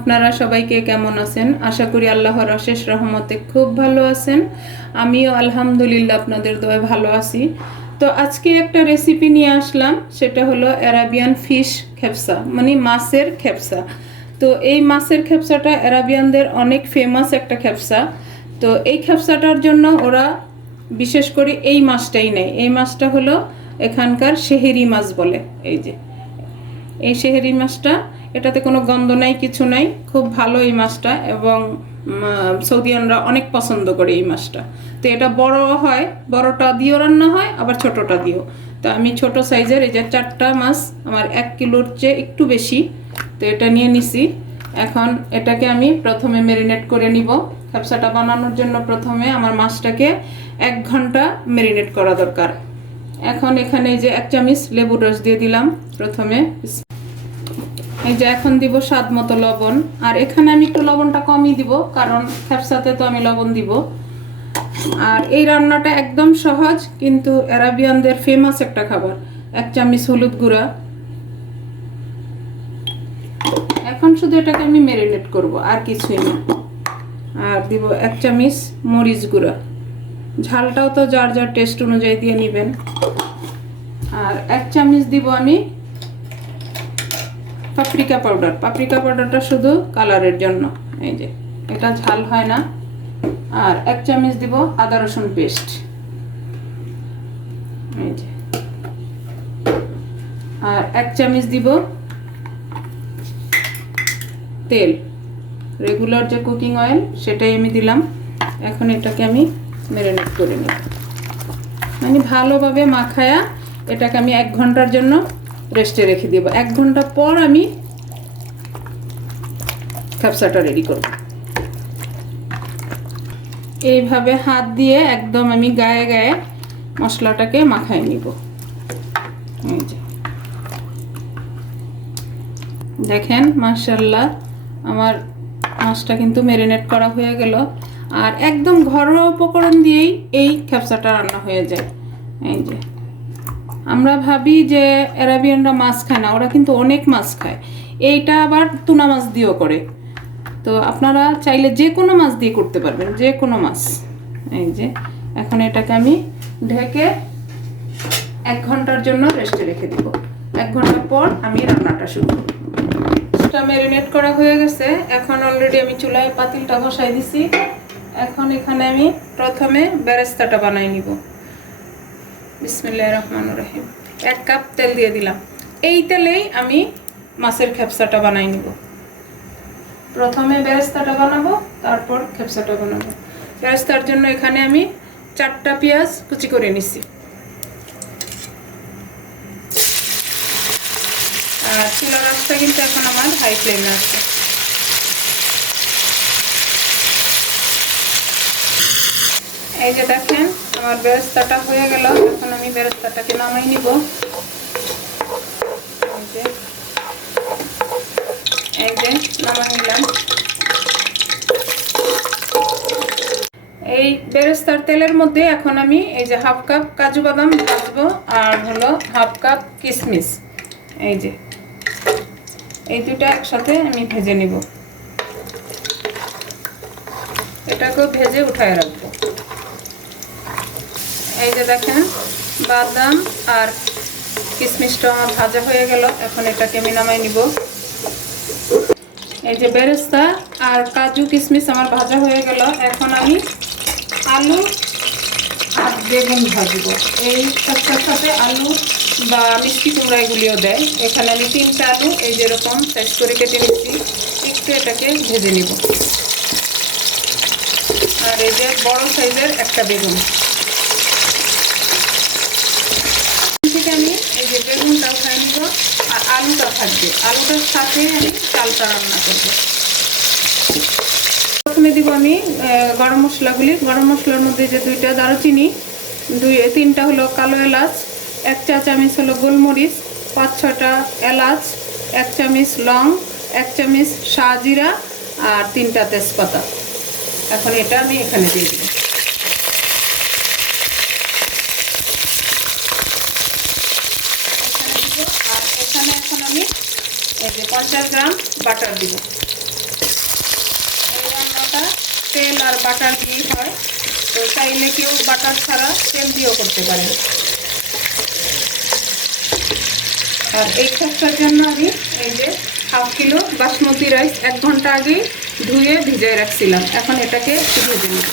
আপনারা সবাইকে কেমন আছেন? আশা করি আল্লাহর অশেষ রহমতে খুব ভালো আছেন। আমিও আলহামদুলিল্লাহ আপনাদের দোয়ায় ভালো আছি। তো আজকে একটা রেসিপি নিয়ে আসলাম, সেটা হলো অ্যারাবিয়ান ফিশ খেপসা, মানে মাছের খেপসা। তো এই মাছের খেপসাটা অ্যারাবিয়ানদের অনেক ফেমাস একটা খেপসা। তো এই খেপসাটার জন্য ওরা বিশেষ করে এই মাছটাই নেয়। এই মাছটা হলো এখানকার শেহেরি মাছ বলে। এই শেহেরি মাছটা, এটাতে কোনো গন্ধ নাই, কিছু নাই, খুব ভালো এই মাছটা। এবং সৌদিয়ানরা অনেক পছন্দ করে এই মাছটা। তো এটা বড় হয়, বড়টা দিয়েও রান্না হয়, আবার ছোটটা দিয়েও। তো আমি ছোট সাইজের এই যে 4টা মাছ, আমার 1 কিলোর চেয়ে একটু বেশি, তো এটা নিয়ে নিছি। এখন এটাকে আমি প্রথমে ম্যারিনেট করে নিব। খেপসাটা বানানোর জন্য প্রথমে আমার মাছটাকে 1 ঘন্টা ম্যারিনেট করা দরকার। এখন এখানে এই যে 1 চামচ লেবুর রস দিয়ে দিলাম প্রথমে। এই যে এখন দিব স্বাদ মতো লবণ। আর এখানে আমি একটু লবণটা কমই দিব, কারণ খেপসাতে তো আমি লবণ দিব। আর এই রান্নাটা একদম সহজ, কিন্তু অ্যারাবিয়ানদের ফেমাস একটা খাবার। 1 চামচ হলুদ গুঁড়া। এখন শুধু এটাকে আমি ম্যারিনেট করব, আর কিছুই না। আর দিব 1 চামচ মরিচ গুঁড়া। ঝালটাও তো যার যার টেস্ট অনুযায়ী দিয়ে নেবেন। আর 1 চামচ দিব আমি পাপরিকা পাউডার। পাপরিকা পাউডারটা শুধু কালারের জন্য, এই যে এটা ঝাল হয় না। আর 1 চামচ দিব আদা রসুন পেস্ট, এই যে। আর 1 চামচ দিব তেল, রেগুলার যে কুকিং অয়েল, সেটাই আমি দিলাম। এখন এটাকে আমি ম্যারিনেট করে নিব, মানে ভালোভাবে মাখায়া এটাকে আমি 1 ঘন্টার জন্য রেস্টে রেখে দেব। 1 ঘন্টা পর আমি খেপসাটা রেডি করব। এইভাবে হাত দিয়ে একদম আমি গায়ে গায়ে মশলাটাকে মাখায় নিব। এই যে দেখেন, মাশাআল্লাহ আমার মাছটা কিন্তু ম্যারিনেট করা হয়ে গেল। আর একদম ঘরোয়া উপকরণ দিয়েই এই খেপসাটা রান্না হয়ে যায়। এই যে আমরা ভাবি যে অ্যারাবিয়ানরা মাছ খায় না, ওরা কিন্তু অনেক মাছ খায়। এইটা আবার টুনা মাছ দিয়েও করে। তো আপনারা চাইলে যে কোনো মাছ দিয়ে করতে পারবেন, যে কোনো মাছ। এই যে এখন এটাকে আমি ঢেকে 1 ঘন্টার জন্য রেস্টে রেখে দিব। 1 ঘন্টা পর আমি রান্নাটা শুরু করব। এটা ম্যারিনেট করা হয়ে গেছে। এখন অলরেডি আমি চুলায় পাতিলটা বসাই দিছি। এখন এখানে আমি প্রথমে বেরেস্তাটা বানাই নিব। বিসমিল্লাহির রহমানির রহিম। 1 কাপ তেল দিয়ে দিলাম। এই তেলেই আমি মাছের খেপসাটা বানাই নিব। প্রথমে বেরেস্তাটা বানাবো, তারপর খেপসাটা বানাবো। বেরেস্তার জন্য এখানে আমি 4টা পেঁয়াজ কুচি করে নিছি। আর চুলার আঁচটা কিন্তু এখন আমার হাই ফ্লেমে আছে। এই যে দেখেন, আমার বেরেস্তাটা হয়ে গেল। এখন আমি বেরেস্তাটাকে নামাই নিব। এই যে নামাই নিলাম। এই বেরেস্তার তেলের মধ্যে এখন আমি এই যে 1/2 কাপ কাজু বাদাম ভাজবো, আর হলো 1/2 কাপ কিশমিশ। এই যে এই দুটো একসাথে আমি ভেজে নিব। এটাকেও ভেজে উঠায় রাখবো। এই যে দেখেন, বাদাম আর কিশমিশটা আমার ভাজা হয়ে গেল। এখন এটাকে আমি নামাই নিব। এই যে বেরেস্তা আর কাজু কিশমিশ আমার ভাজা হয়ে গেল। এখন আমি আলু আর বেগুন ভাজবো। এই খেপসার সাথে আলু বা মিষ্টি কুমড়া এগুলিও দেয়। এখানে আমি 3টা আলু এই যেরকম সাইজ করে কেটে নিচ্ছি, একটু এটাকে ভেজে নিব। আর এই যে বড় সাইজের একটা বেগুন, থেকে আমি এই যে বেগুনটা উঠাই নিব। আর আলুটা থাকবে, আলুটার সাথে আমি চালটা রান্না করব। প্রথমে দিব আমি গরম মশলাগুলি। গরম মশলার মধ্যে যে 2টা দারুচিনি, 3টা হলো কালো এলাচ, 1 চা চামচ হলো গোলমরিচ, 5-6টা এলাচ, 1 চামচ লং, 1 চামচ শাহজিরা, আর 3টা তেজপাতা। এখন এটা আমি এখানে দিয়ে দিব। আর এখানে এখন আমি এই যে 50 গ্রাম বাটার দিব। আর বাটার দিয়ে হয়, তো চাইলে কেউ বাটার ছাড়া তেল দিয়েও করতে পারে। আর এই খেপসার জন্য আমি এই যে 1/2 কিলো বাসমতি রাইস 1 ঘন্টা আগেই ধুয়ে ভিজিয়ে রাখছিলাম। এখন এটাকে ভেজে নিব।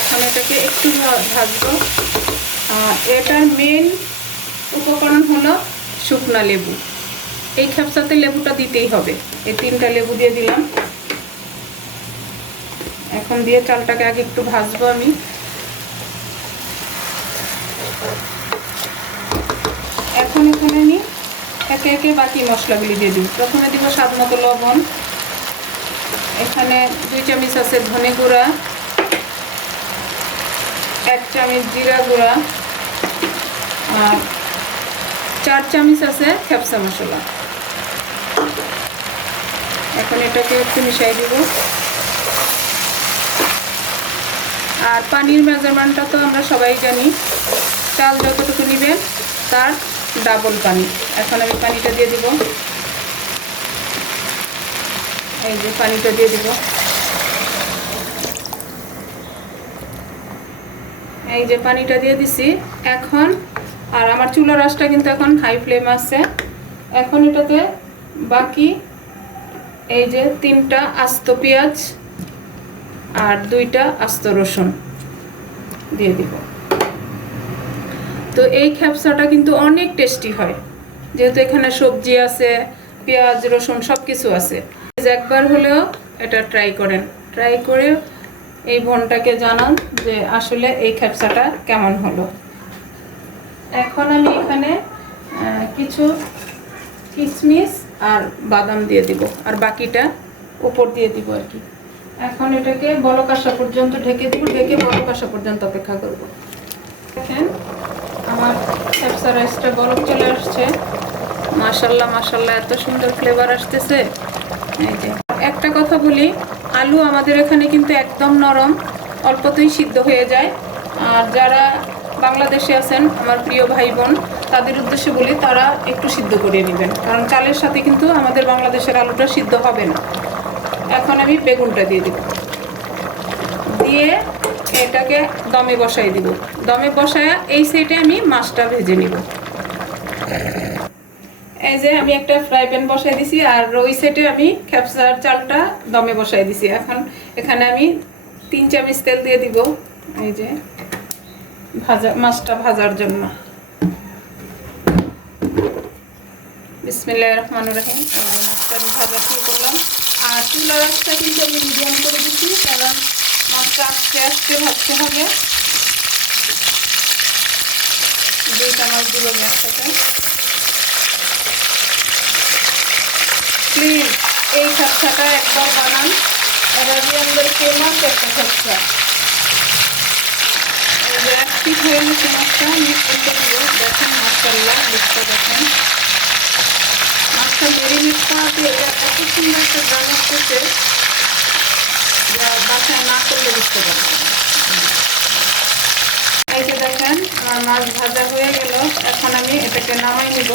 এখন এটাকে একটু ভাজবো। আর এটার মেন উপকরণ হলো শুকনা লেবু। এই খেপসাতে লেবুটা দিতেই হবে। এই 3টা লেবু দিয়ে দিলাম। এখন দিয়ে চালটাকে আগে একটু ভাজবো আমি। এখন এখানে আমি একে একে বাকি মশলাগুলি দিয়ে দিব। প্রথমে দিব স্বাদ মতো লবণ, এখানে 2 চামচ আছে ধনে গুঁড়া, 1 চামচ জিরা গুঁড়া, আর 4 চামচ আছে খেপসা মশলা। এখন এটাকে একটু মিশাই দিব। আর পানির মেজারমেন্টটা তো আমরা সবাই জানি, চাল যতটুকু নেবেন তার ডাবল পানি। এখন আমি পানিটা দিয়ে দিব। এই যে পানিটা দিয়ে দিব। এই যে পানিটা দিয়ে দিছি এখন। আর আমার চুলার আঁচটা কিন্তু এখন হাই ফ্লেম আছে। এখন এটাতে বাকি এই যে 3টা আস্ত পেঁয়াজ আর 2টা আস্ত রসুন দিয়ে দিব। তো এই খেপসাটা কিন্তু অনেক টেস্টি হয়, যেহেতু এখানে সবজি আছে, পেঁয়াজ রসুন সব কিছু আছে। একবার হলেও এটা ট্রাই করেন, ট্রাই করে এই বোনটাকে জানান যে আসলে এই খেপসাটা কেমন হলো। এখন আমি এখানে কিছু কিশমিশ আর বাদাম দিয়ে দিব, আর বাকিটা উপর দিয়ে দিব আর কি। এখন এটাকে বলক আসা পর্যন্ত ঢেকে দিব। ঢেকে বলক আসা পর্যন্ত অপেক্ষা করব। দেখেন আমার খেপসা রাইসটা বলক চলে আসছে। মাশাআল্লাহ মাশাআল্লাহ, এত সুন্দর ফ্লেভার আসতেছে। এই যে একটা কথা বলি, আলু আমাদের এখানে কিন্তু একদম নরম, অল্পতেই সিদ্ধ হয়ে যায়। আর যারা বাংলাদেশে আছেন আমার প্রিয় ভাই বোন, তাদের উদ্দেশ্যে বলি তারা একটু সিদ্ধ করে নেবেন, কারণ চালের সাথে কিন্তু আমাদের বাংলাদেশের আলুটা সিদ্ধ হবে না। এখন আমি বেগুনটা দিয়ে দিব, দিয়ে এটাকে দমে বসাই দিব। দমে বসায় এই সাইডে আমি মাছটা ভেজে নিব। এই যে আমি একটা ফ্রাই প্যান বসাই দিছি, আর ওই সাইডে আমি খেপসার চালটা দমে বসাই দিছি। এখন এখানে আমি 3 চামচ তেল দিয়ে দিব, এই যে মাছটা ভাজার জন্য। বিসমিল্লাহির রহমানির রহিম। মাছটা আমি ভাজা শুরু করলাম। আর চুলার আঁচটা কিন্তু আমি মিডিয়াম করে দিচ্ছি, কারণ মাছটা আস্তে আস্তে ভাজতে হবে। 2টা মাছ দিব আমি একসাথে। প্লিজ এই খেপসাটা একবার বানান, আরাবিয়ানদের ফেমাস একটা খেপসা। ঠিক হয়ে গেছে মাছটা, মিক্স করতে দিব। দেখেন মাশাআল্লাহ, লুকটা দেখেন। মাছটা মেরিনেট করাতে এটা এত সুন্দর একটা গ্রাম আসতেছে, যা বাসায় না করলে বুঝতে পারবেন। এই যে দেখেন আমার মাছ ভাজা হয়ে গেল। এখন আমি এটাকে নামাই নিব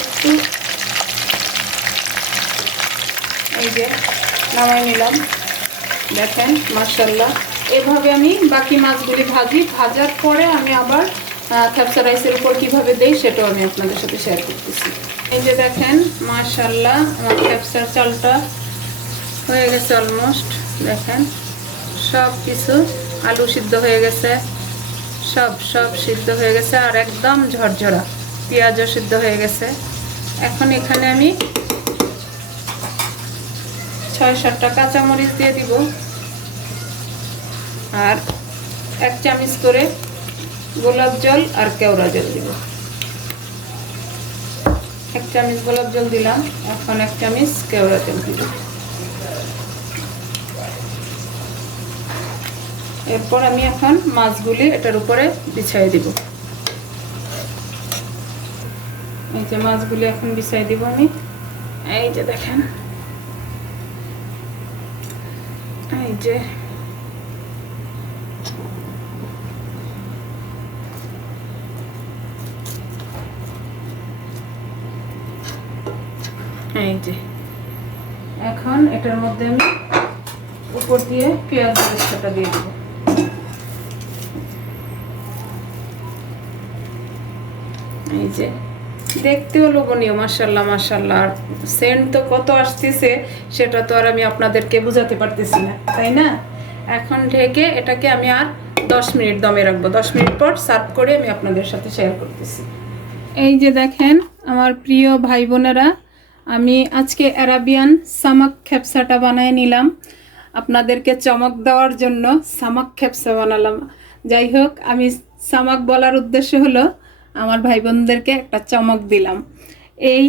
একটু। এই যে নামাই নিলাম। দেখেন মাশাআল্লাহ, এভাবে আমি বাকি মাছগুলি ভাজি। ভাজার পরে আমি আবার খেপসা রাইসের উপর কীভাবে দেই সেটাও আমি আপনাদের সাথে শেয়ার করতেছি। এই যে দেখেন মাশাআল্লাহ, আমার খেপসার চালটা হয়ে গেছে অলমোস্ট। দেখেন সব কিছু আলু সিদ্ধ হয়ে গেছে, সব সিদ্ধ হয়ে গেছে, আর একদম ঝরঝরা। পেঁয়াজও সিদ্ধ হয়ে গেছে। এখন এখানে আমি 6-7টা কাঁচামরিচ দিয়ে দিব, আর 1 চামচ করে গোলাপ জল আর কেওড়া জল দিব। 1 চামচ গোলাপ জল দিলাম, এখন 1 চামচ কেওড়া জল দিব। এরপর আমি এখন মাছগুলি এটার উপরে বিছাই দিব। এই যে মাছগুলি এখন বিছাই দিব আমি। এই যে দেখেন, এই যে এই যে এখন এটার মধ্যে আমি উপর দিয়ে পেঁয়াজ বেরেস্তাটা দিয়ে দেবো। এই যে দেখতেও লোভনীয়, মাশাআল্লাহ মাশাআল্লাহ। আর সেন্ট তো কত আসতেছে সেটা তো আর আমি আপনাদেরকে বোঝাতে পারতেছি না, তাই না? এখন ঢেকে এটাকে আমি আর 10 মিনিট দমে রাখবো। 10 মিনিট পর সার্ভ করে আমি আপনাদের সাথে শেয়ার করতেছি। এই যে দেখেন আমার প্রিয় ভাই বোনেরা, আমি আজকে অ্যারাবিয়ান সামাক খেপসাটা বানিয়ে নিলাম। আপনাদেরকে চমক দেওয়ার জন্য সামাক খেপসা বানালাম। যাই হোক, আমি সামাক বলার উদ্দেশ্য হলো আমার ভাই বোনদেরকে একটা চমক দিলাম। এই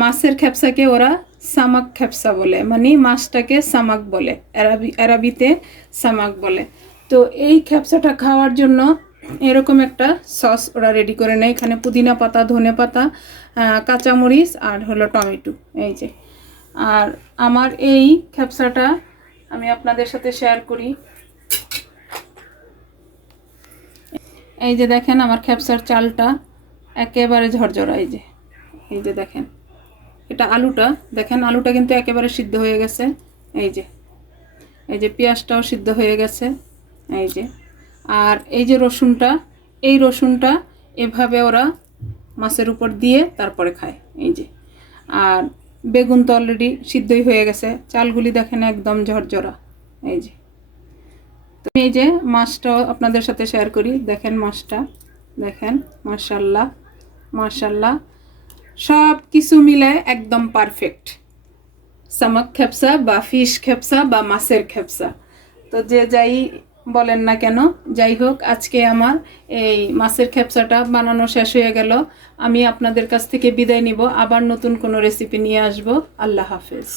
মাছের খেপসাকে ওরা সামাক খেপসা বলে, মানে মাছটাকে সামাক বলে, আরবিতে সামাক বলে। তো এই খেপসাটা খাওয়ার জন্য এরকম একটা সস ওরা রেডি করে নেয়। এখানে পুদিনা পাতা, ধনে পাতা, কাঁচামরিচ আর হলো টমেটো। এই যে, আর আমার এই খেপসাটা আমি আপনাদের সাথে শেয়ার করি। এই যে দেখেন আমার খেপসার চালটা একেবারে ঝরঝরা। এই যে দেখেন, এটা আলুটা দেখেন, আলুটা কিন্তু একেবারে সিদ্ধ হয়ে গেছে। এই যে পেঁয়াজটাও সিদ্ধ হয়ে গেছে। এই যে, আর এই যে রসুনটা, এই রসুনটা এভাবে ওরা মাছের উপর দিয়ে তারপরে খায়। এই যে, আর বেগুন তো অলরেডি সিদ্ধই হয়ে গেছে। চালগুলি দেখেন একদম ঝরঝরা। এই যে, তো এই যে মাছটাও আপনাদের সাথে শেয়ার করি। দেখেন মাছটা, দেখেন মাশাআল্লাহ মাশাআল্লাহ, সব কিছু মিলে একদম পারফেক্ট সামাক খেপসা বা ফিশ খেপসা বা মাছের খেপসা। তো যে যাই বলেন না কেন, যাই হোক, আজকে আমার এই মাছের খেপসাটা বানানো শেষ হয়ে গেল। আমি আপনাদের কাছ থেকে বিদায় নিব, আবার নতুন কোনো রেসিপি নিয়ে আসব। আল্লাহ হাফেজ।